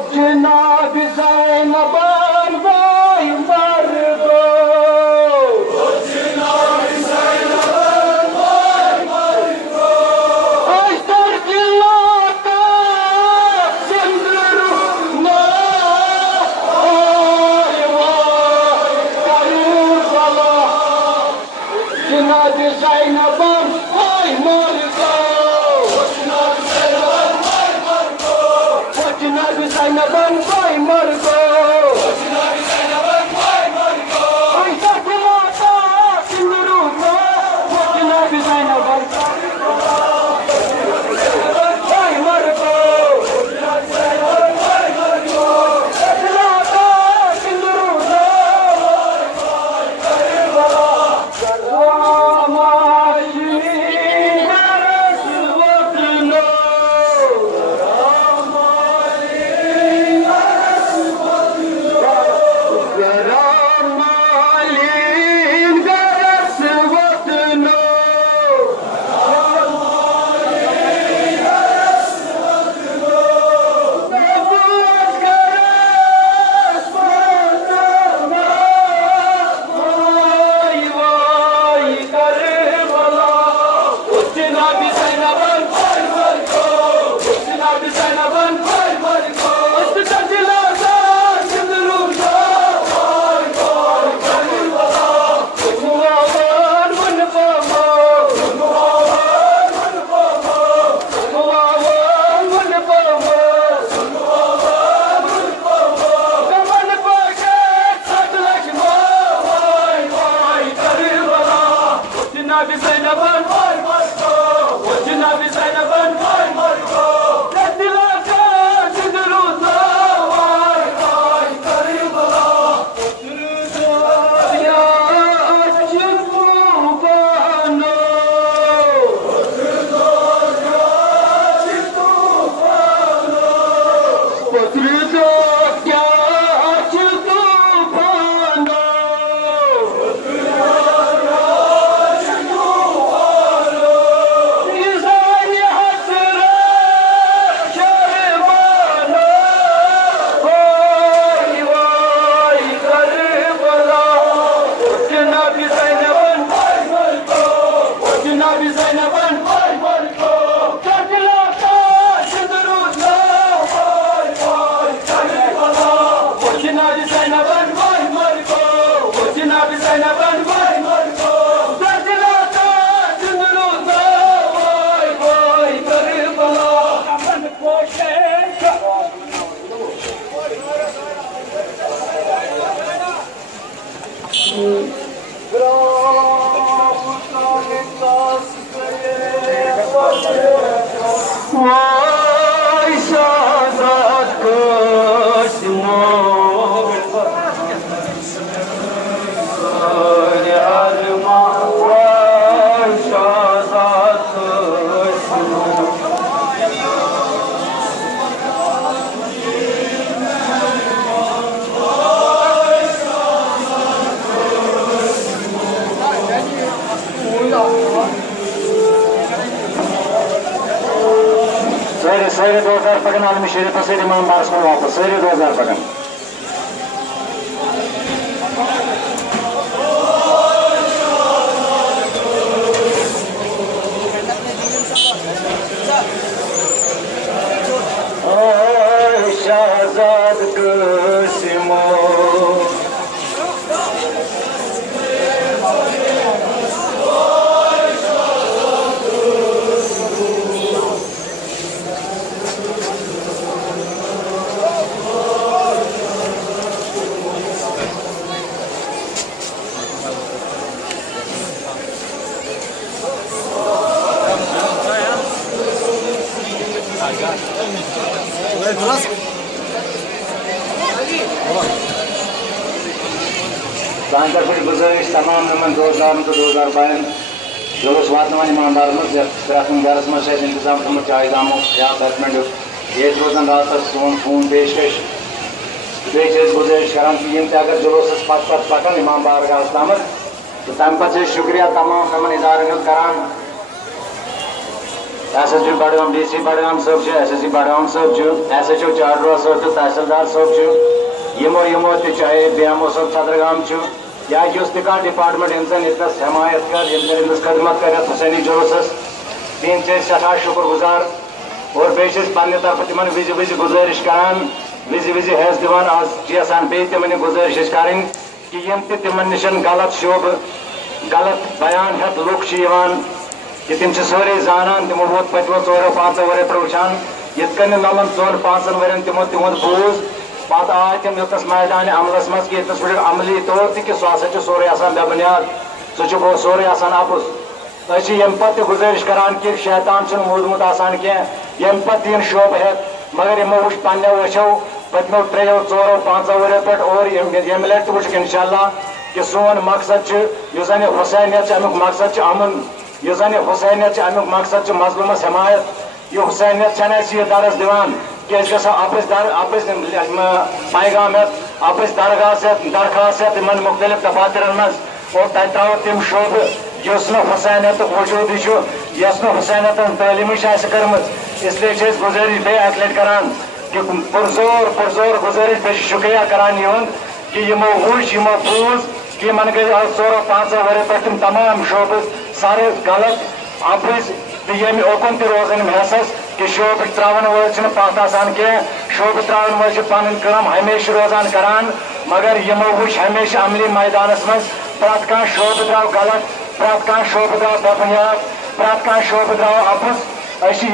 जनाब ज़ैनबान वाई मर सारे 2000 पकन आलमी शरीफ से इमाम बारस में वापस सारे 2000 पकन शाहजाद कसिमो गुजारिश तमाम नमन 2000 तो 2000 जुलूस वातन ईमानदार मत गरस मज इंतजाम थोड़ा चाय दामो या बैटमेंट ये रोजान रात सोन फोन पेशकश बे गुजारिश करान कि यम अगर जुलूस पत पकन इमाम बारगाह तम तो तम पे शुक्रिया तमाम नमन इदारे करान SSG बड़गाम DC बड़गाम सब SSG बड़गाम सब SHO चार्डो सब तहसीलदार सब यमो यमो चाहे BMO सब सदरगाम या कह डिपार्टमेंट इंसान इतस हमायत कर इस खदमत कर हुसैनी जुलूस तीन से सठा शुक्र गुजार और बे पे तरफ तिमन विज विज गुजारिश करान विज विज हेस दिवान आज यसान बे तिमन गुजारिश करें कि यम तिमन निशन गलत शोब गलत बयान हेत लुक कि तिम सारे जानान तमो वोत पतो 4-5 वर वुचान यथ कन नलन 4-5 वन तमो तिहद बूज पत आय तम योतस मैदान अमलस मज कि यतस पे अमली तौर कि सह सोरे बेबुनियाद सह सोरे अपुस यम पे गुजारिश करान कि शैतान मूदमुत कह यम पे इन शोब हेत मगर यमो वो पे वो पतमो 3-4-5 वर पे और यम लट वो इंशाल्लाह कि सोन मकसद जन हुसैनियत अमुक मकसद अमन जन हुसैनियत अमुक मकसद मजलूमस हमायत यह हुसैनियत यह दरस दिवान कि अपस पैगाम अपस दरखास्त इन मुख्तलिफ दफातर मज और तत त्रो तम शोब यस हुसैनियत वजूद यस हुसैनियत तलीम कर्म इसलिए गुजारिश बे अक लट करान कि पुरजोर गुजारिश बे शुक्रिया करान कि यमो वुच यमो बूज कि मन गई 4-5 वर पे तुम तमाम शोब सारे गलत अपज तो ये ओकुन तोजन महसस कि शोब त्रावन वो पत आसान कह शोब त्रावन वो पन कम हमेशा रोजान करान मगर यमो वुच हमेशा अमली मैदानस मज प्रत कह शोब द्राव गलत प्रत कह शोब द्राव बेबुनियाद प्रत कह शोब द्राव अपुस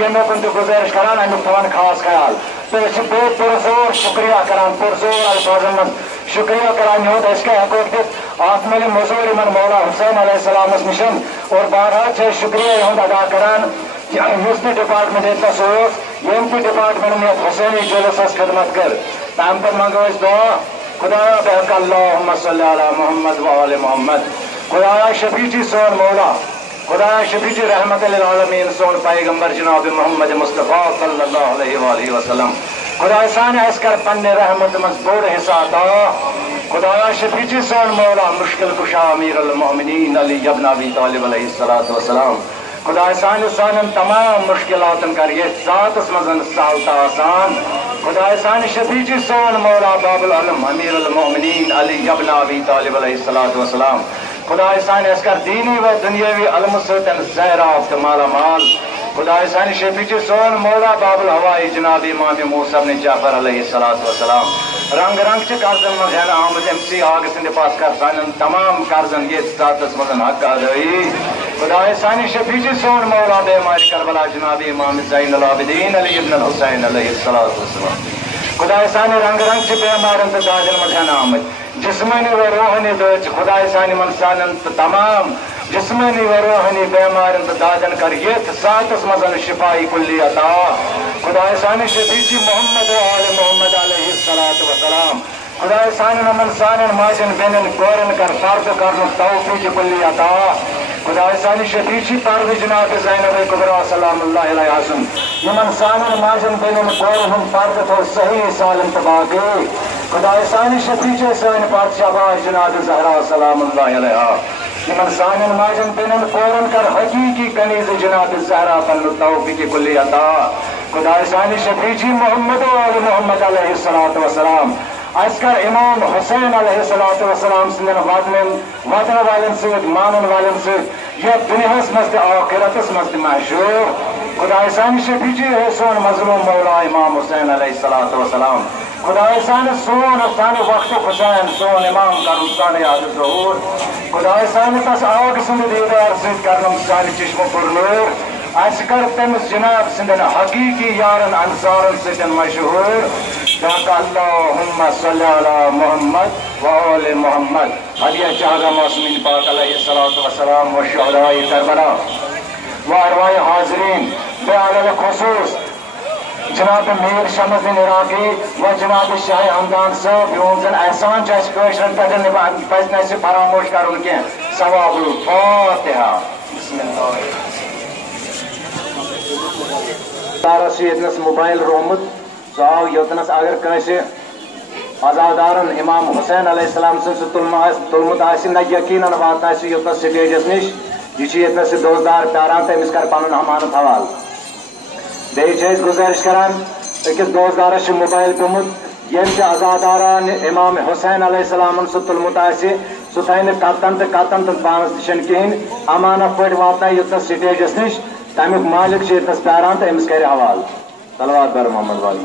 यमे कुन गुजारिश करान अमुक थवान खास ख्याल तो बे पुरजोर शुक्रिया करान पुरजोर अल्फाजन मज शुक्रिया करान क्या हेको दित अत मिले मजूर इन मौला हुसैन अलैहिस्सलाम निशन और बहरहाल शुक्रिया अदा करान उस डिपार्टमेंट इतस यम डिपार्टमेंट में हुसैनी जुलूस खदमत कर तम पे मंगो दुआ खुदाया बहक अल्लाहुम्मा सल्ली अला मुहम्मद व आले मुहम्मद खुदाया शफी जी सोन मौला खुदाया शफी जी रहमत लिल आलमीन सोन पैगंबर जनाब मोहम्मद मुस्तफ़ा सल्लल्लाहु अलैहि वसल्लम खुदाया सान कर पन्ने रहमत मज बोड़ हिस्सा अता खुदाया शफी जी सोन मौला मुश्किल कुशा अमीर अल मोमिनीन अली इब्न अबी तालिब अलैहिस्सलातु वस्सलाम खुदा सान तमाम मुश्किलातन कर ये जातस मजन सालता आसान खुदा सान शफी जी सोन मौला बाबुल आलम अमीर अल मोमिनीन अली इब्न अबी तालिब अलैहिस्सलातु वस्सलाम खुदा सान कर दीनी व दुनियावी अलम सतन ज़हराफ माला माल खुदा सान शफी जी सोन मौला बाबुल हवाई जनाब इमाम मूसा इब्न जाफर अलैहिस्सलातु वस्सलाम रंग रंग कर्जन मज है आमद MC आग सिंध पास कर सान तमाम कर्जन ये सातस मजन हक अदाई खुदाए सानी शफीजी सोन मौला बेमार करबला जनाब इमाम ज़ैनुल आबिदीन अली इब्न हुसैन अलैहिस्सलातु वस्सलाम खुदाए सानी रंग रंग बेमारन तो दाजन मज है आमद जिस्मानी व रूहानी दर्ज खुदाए सानी मनसानन तमाम जिस्मानी व रूहानी बेमारन तो दाजन कर ये सातस मजन शिफाई कुल्ली अता खुदाए सानी शफीजी मोहम्मद व आले मोहम्मद अलैहिस्सलातु वस्सलाम खुदाए सानी मनसानन माजन बेनन कोरन कर फर्द कर तौफीक कुल्ली अता खुदाए सानी शफीजी पर्व जनाब ज़ैनब कुबरा सलामुल्लाह अलैहा यमन सानन माजन बेनन कोरन फर्द तो सही सालम तबाके खुदाए सानी शफीजी सान पातशाह जनाब ज़हरा सलामुल्लाह अलैहा यमन सानन माजन बेनन कोरन कर हकीकी कनीज जनाब ज़हरा पन तौफीक कुल्ली अता खुदाए सानी शफीजी मोहम्मद व मोहम्मद अलैहिस्सलातु वस्सलाम अस्कर इमाम हुसैन अलैहिस्सलातु वस्सलाम सिंदन वादन वालन से मानन वालन से यह दुनियास मस्त आखिरतस मस्त मशहूर खुदाए सानी शफीजी सोन मजलूम मौला इमाम हुसैन अलैहिस्सलातु वस्सलाम खुदाए सानी सोन सानी वक्त हुसैन सोन इमाम कर सानी याद ज़हूर खुदाए सानी तस आग सिंद दीदार सिंद करनम सानी चश्म पर नूर अस्कर तमस जनाब सिंदन हकीकी यारन अंसारन सिंदन मशहूर अल्लाहुम्मा सल्ली अला मोहम्मद व आले मोहम्मद हदिया चाहदा मौसमिन पाक अलैहिस्सलातु वस्सलाम व शुहदाए करबला व अरवाए हाज़रीन बेअलल खुसूस जनाब मीर शमसुद्दीन इराकी व जनाब शाह हमदान साहब यूजन एहसान जैस कोशन पदन पज न फरामोश करुन के सवाबुल फातिहा बिस्मिल्लाह तारस यतनस मोबाइल रोमुत साव यतनस अगर कंसे अजादारन इमाम हुसैन अलैहिस्सलाम से तुलमुत आसि न यकीनन वात आसि यतनस स्टेजस निश यह यतनस दोजदार प्यारान तमिस कर पन अमानत हवाल बे गुजारिश करान अकिस दोजदारस मोबाइल पेमुत यम अजादारान इमाम हुसैन अलैहिस्सलाम से तुलमुत आसि सह थी कतन तो पानस निशन कहें अमानत पे वात यतनस स्टेजस निश तमुक मालिक यतनस प्यारान तो अमिस कर हवाल सलवात बर मोहम्मद वाल